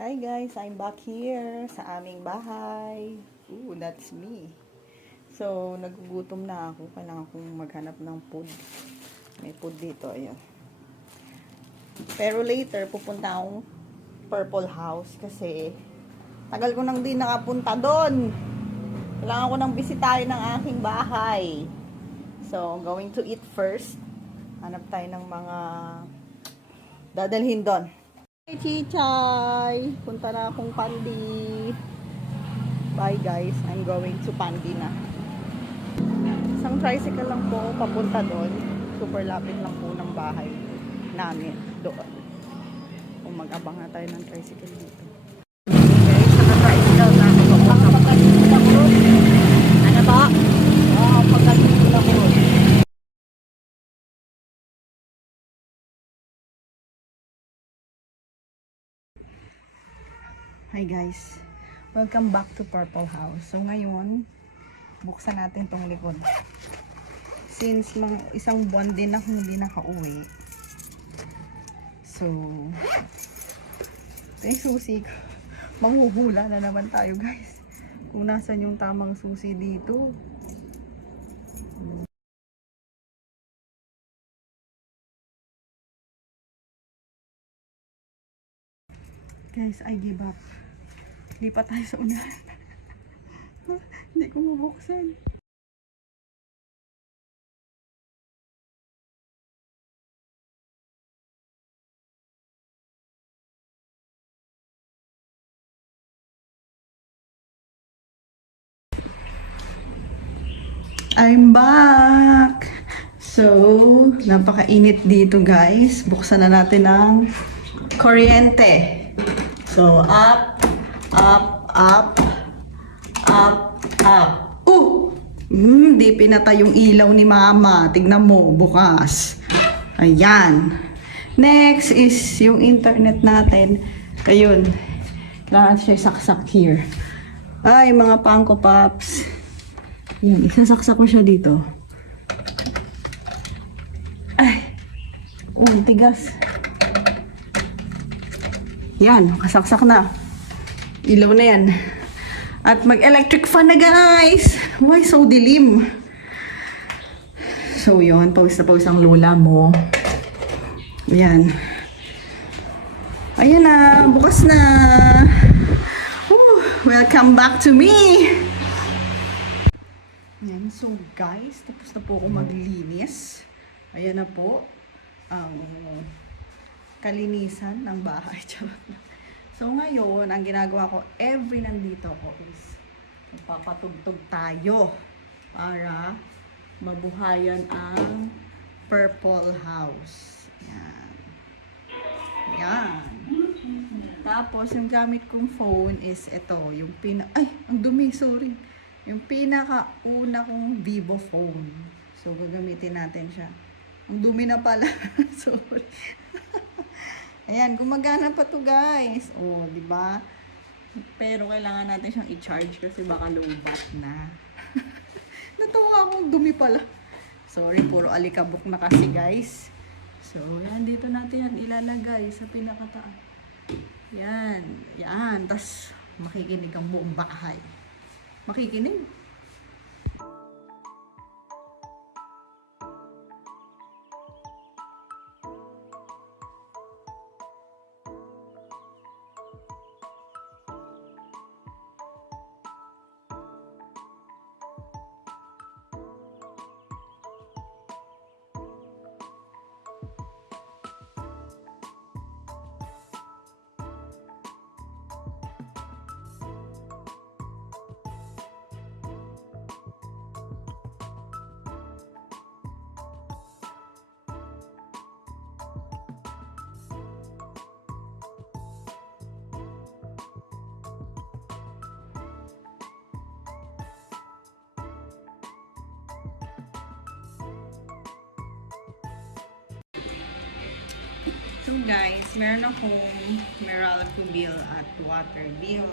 Hi guys, I'm back here sa aming bahay. Ooh, that's me. So, nagugutom na ako. Kailangan kong maghanap ng food. May food dito, ayun. Pero later, pupunta akong Purple House kasi tagal ko nang di nakapunta doon. Kailangan ko nang bisitahin ng aking bahay. So, I'm going to eat first. Hanap tayo ng mga dadalhin doon. Hey, Chichay! Punta na akong Pandi. Bye guys, I'm going to Pandi na. Isang tricycle lang po papunta doon. Super lapit lang po ng bahay namin doon. Kung mag-abang na tayo ng tricycle dito. Guys, naka-tricycle na ako. Ano ba? Pagkakitin ako. Hi guys, welcome back to Purple House. So ngayon, buksan natin tong likod. Since isang buwan din akong hindi nakauwi. So, ito yung susi ko. Manghuhula na naman tayo guys. Kung nasan yung tamang susi dito. Guys, I give up. Lipat tayo sa unahan. Hindi ko mabuksan. I'm back! So, napakainit dito guys. Buksan na natin ang kuryente. So, up, up, up, up, up. Di pinatay yung ilaw ni mama. Tignan mo, bukas. Ayan. Next is yung internet natin. Ayun. Kailangan siya saksak here. Ay, mga pangko pops. Yan, isasaksak ko siya dito. Ay. Tigas. Yan, kasaksak na. Ilaw na yan. At mag-electric fan na guys. Why so dilim? So yun, pawis na pawis ang lula mo. Yan. Ayan na, bukas na. Welcome back to me. Yan, so guys, tapos na po ako maglinis. Ayan na po ang kalinisan ng bahay. So ngayon, ang ginagawa ko, every nandito ako is magpapatugtog tayo para mabuhayan ang Purple House. Yan. Yan. Tapos, yung gamit kong phone is ito. Yung ang dumi, sorry. Yung pinakauna kong Vivo phone. So, gagamitin natin siya. Ang dumi na pala. Sorry. Ayan, gumagana pa to guys. Di ba? Pero kailangan natin siyang i-charge kasi baka low-bat na. Natuwa akong dumi pala. Sorry, puro alikabok na kasi guys. So, yan, dito natin yan ilalagay sa pinakataas. Yan. Yan. Tapos, makikinig ang buong bahay. Makikinig. So guys, meron akong Meralco bill at water bill.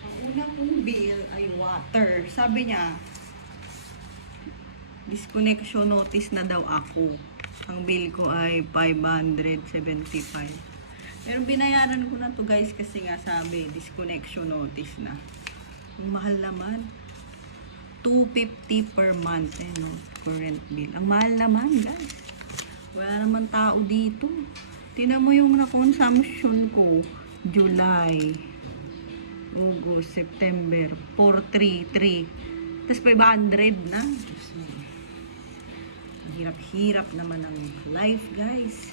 Ang una kong bill ay water. Sabi niya, disconnection notice na daw ako. Ang bill ko ay 575. Pero binayaran ko na to guys kasi nga sabi, disconnection notice na. Ang mahal naman. 250 per month no, current bill. Ang mahal naman guys. Wala naman tao dito. Tingnan mo yung na-consumption ko. July, August, September, 433. Tapos 500 na. Hirap-hirap naman ang life guys.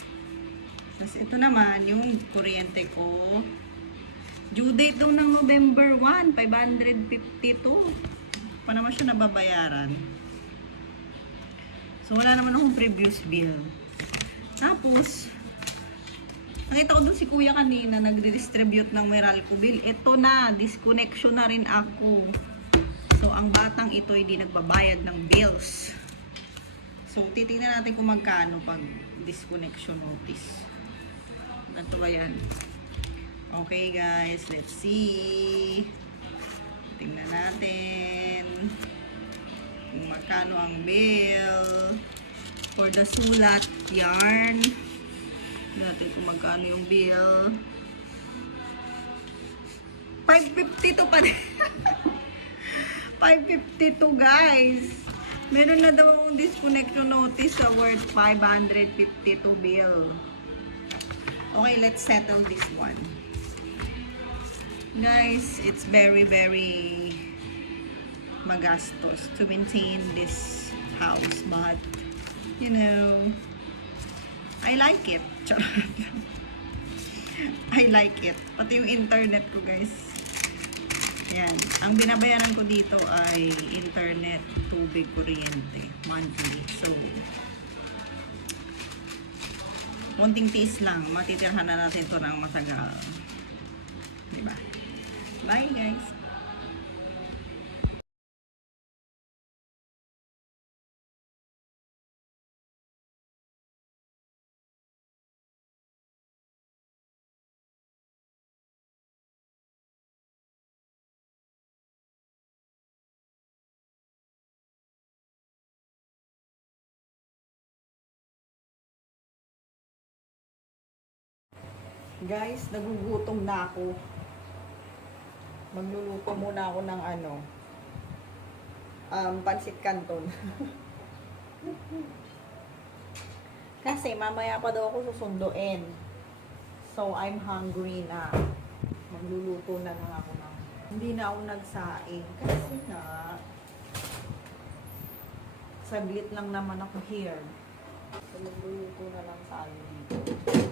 Tapos ito naman yung kuryente ko. Due date daw ng November 1, 552. Pa naman siya nababayaran. So wala naman akong previous bill. Tapos nakita ko dun si kuya kanina nagdi-distribute ng Meralco bill. Ito na, disconnection na rin ako. So ang batang ito hindi nagbabayad ng bills. So titingnan natin kung magkano pag disconnection notice. Ano ba yan? Okay guys, let's see. Tingnan natin kung magkano ang bill for the sulat yarn. Natin kung magkano yung bill. 552 pa rin. 552 guys. Meron na daw akong disconnection notice sa worth 552 bill. Okay, let's settle this one. Guys, it's very magastos to maintain this house, but you know, I like it. I like it. Pati yung internet ko guys. Yan. Ang binabayaran ko dito ay internet, tubig, kuryente, monthly. So, konting tiis lang. Matitirhan na natin ito ng matagal. Diba? Bye guys! Guys, nagugutom na ako. Magluluto muna ako ng pansit canton. Kasi mamaya pa daw ako susunduin. So, I'm hungry na. Magluluto na lang ako ng. Hindi na ako nagsaing. Kasi nga, saglit lang naman ako here. So, magluluto na lang tayo dito.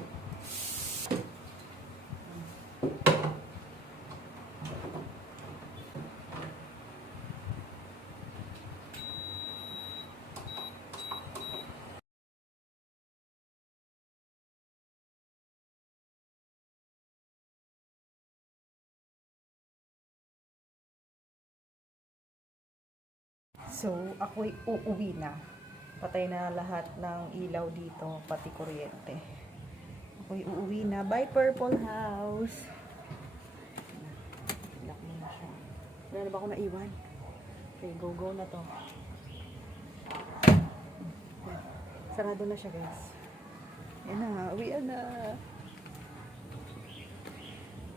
So, ako'y uuwi na. Patay na lahat ng ilaw dito, pati kuryente. Ako'y uuwi na. Bye, Purple House! Lock mo na siya. Wala na ba ako naiwan? Okay, go na to. Sarado na siya, guys. Yan na, uwian na.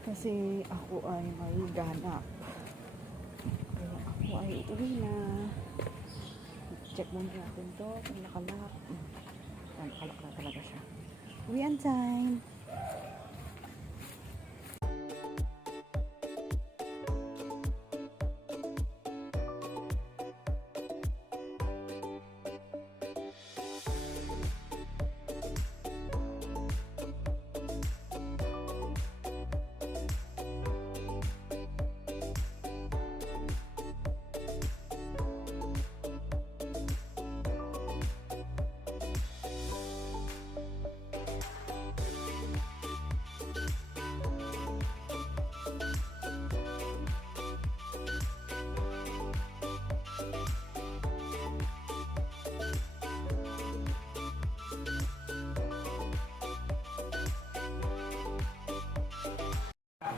Kasi ako ay may ganap. Kaya ako ay uuwi na. Check muna natin to kung nakalak. Nakalak na talaga siya. Uwian time!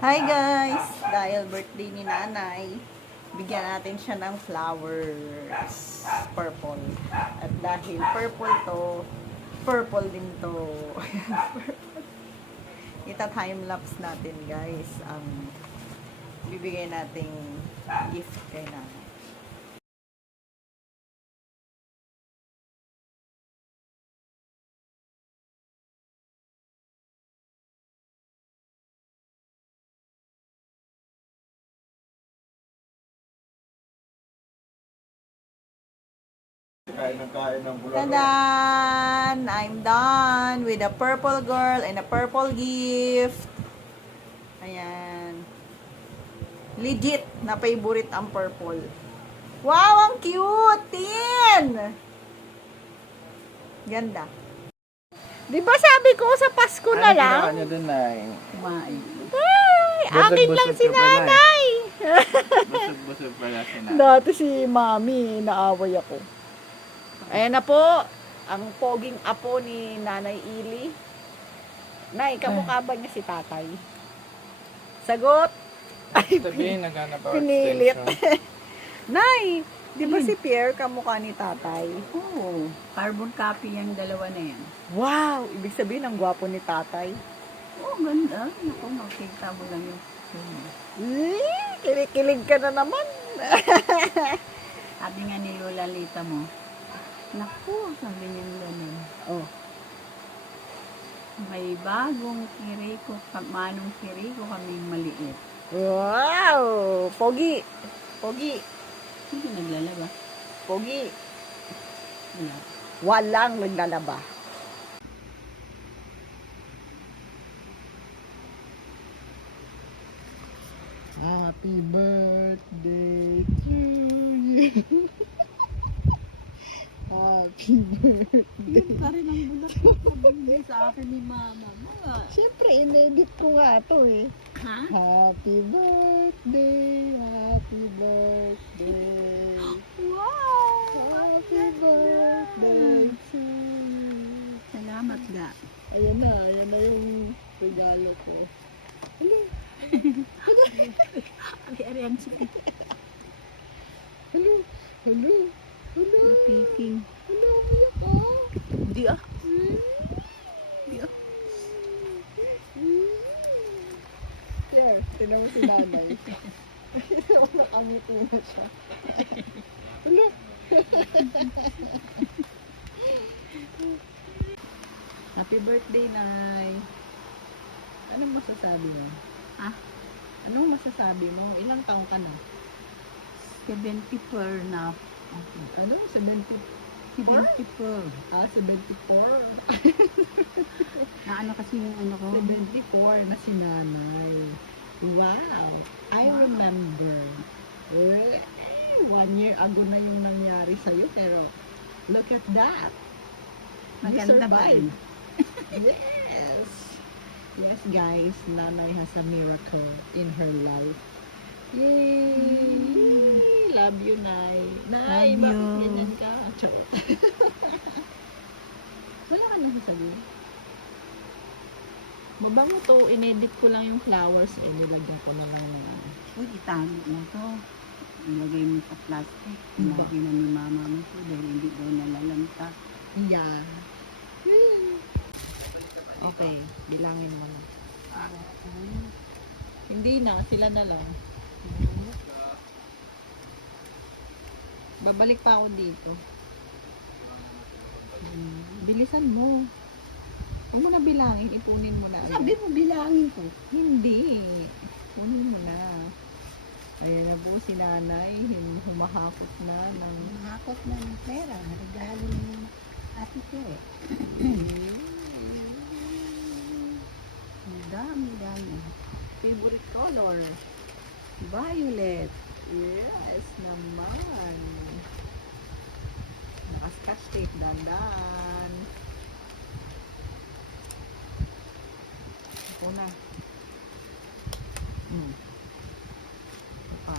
Hi guys! Dahil birthday ni nanay, bigyan natin siya ng flowers. Purple. At dahil purple to, Purple din to. Ita-time-lapse natin, guys. Ang bibigay nating gift kay nanay. Kain ng bulalo. Tadan! I'm done with a purple girl and a purple gift. Ayan. Legit na favorite ang purple. Wow, ang cute! Tin! Ganda. Di ba sabi ko sa Pasko na Ano lang? ginawa niyo dun, Nay? Kumain. Ay, akin lang si Busog-busog ka pa, Nay. nanay. Busog-busog pala si Nay. Dati si mami, naaway ako. Ayan na po, ang poging apo ni Nanay Ili. Nay, kamukha ba niya si tatay? Sagot? Ay, Sabihin, naghanap ako pinilit. extension. Nay, di ba si Pierre kamukha ni tatay? Oo. Carbon copy yung dalawa na yan. Wow, ibig sabihin ang gwapo ni tatay. Oo, ganda. Naku, makita mo lang yung Kilig ka na naman. sabi nga ni Lola Lita mo, naku, sabi niya ganun. Oh, May bagong kiriko, manong kiriko kaming maliit. wow, pogi. Pogi. Hindi naglalaba. Pogi. Wala. Walang naglalaba. Happy birthday to you. Happy birthday. Yun pa rin ang bulat ko pabili sa akin ni mama mo. Siyempre, inedit ko nga to eh. Ha? Happy birthday, happy birthday. Wow! Happy birthday to you. Salamat ga. Ayan na yung regalo ko. Ari ang sakit. Hello, hello, hello. Napiking. Hello, umiyak ka. Di ah. Di ah. Claire, tinan mo si nanay. Nakangiti na siya. Hello. Happy birthday, Nay. Anong masasabi mo? Ha? Anong masasabi mo? Ilang taong ka na? 74 na. Ano? 70? 74. 74. Na ano kasi yung ano ko? 74 na si nanay. Wow. I remember. Well, 1 year ago na yung nangyari sa'yo, pero look at that. You Maganda ba survived. rin? Yes. Yes, guys. Nanay has a miracle in her life. Yay! Love you, Nay. Nay, Love bakit you. ganyan ka? Charot. Wala ka nang sasabihin. Mabango to. Inedit ko lang yung flowers. Nilagyan ko na lang yung Uy, itago mo to. Ilagay mo sa plastic. Ba? Ilagay na ni mama mo to dahil hindi daw nalalanta. Yeah. Okay, bilangin mo na. Hindi na, sila na lang. Babalik pa ako dito. Bilisan mo. Huwag mo na bilangin, ipunin mo na. Sabi mo bilangin ko. Hindi. Ipunin mo na. Ayan na po si nanay, humahakot na ng... Nakakot na ng pera. Regalo ni ate ko eh. Ang dami. Favorite color. Violet. Yes naman. Naka-scotch tape, dandan. Ako na. Pa.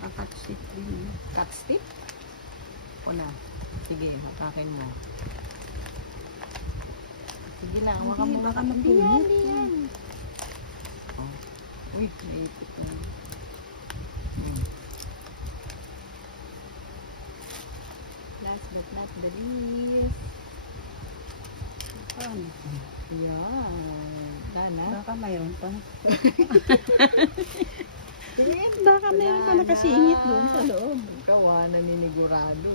Kakat stick din. Cut stick? Ako na. Sige, hatakin mo. Sige lang, Hindi, hawakan mo. baka mapulot. Yan. Oh. Uy, naipit na. Last but not the least. doon. Yan. Dana? Baka mayroon pa. Tingin. Baka mayroon pa nakasingit doon sa loob. Kawa na ninigurado.